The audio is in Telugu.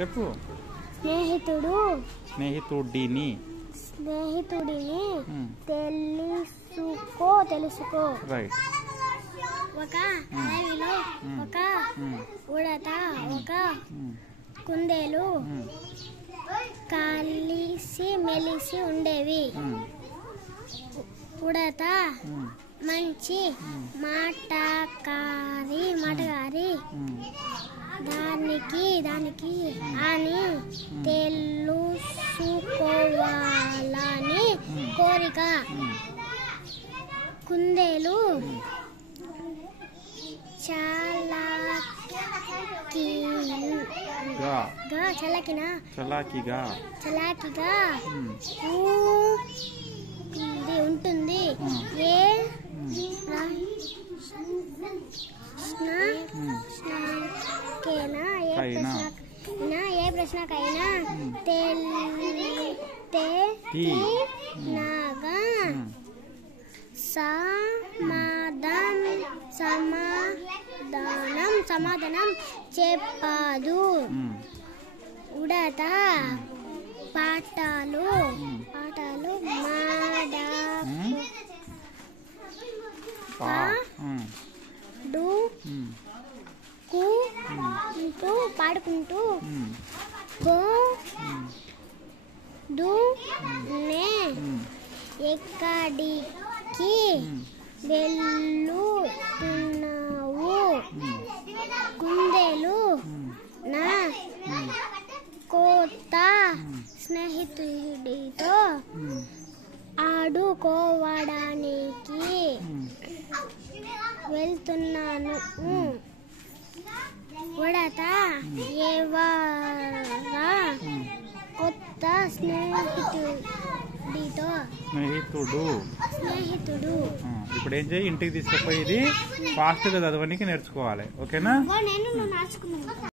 చెప్పు. స్నేహితుడిని తెలుసుకో. రైట్. ఒక అడవిలో ఒక ఉడత ఒక కుందేలు కలిసి మెలిసి ఉండేవి. ఉడత మంచి మాటగారి దానికి అని తెలుసుకోవాలని కోరిక. కుందేలు చలాకిగా ఉంటుంది. ఏ ప్రశ్నకైనా తెలివిగా సమాధానం చెప్పదు. ఉడత పాటలు పాడుకుంటూ ఎక్కడికి వెళ్తున్నావు? కుందేలు నా కొత్త స్నేహితుడితో ఆడుకోవడానికి వెళ్తున్నాను. ఉడత ఎవరా కొత్త స్నేహితుడు. ఇప్పుడు ఏం చేయి, ఇంటికి తీసుకుపోయి ఇది ఫాస్ట్గా చదవడానికి నేర్చుకోవాలి. ఓకేనా?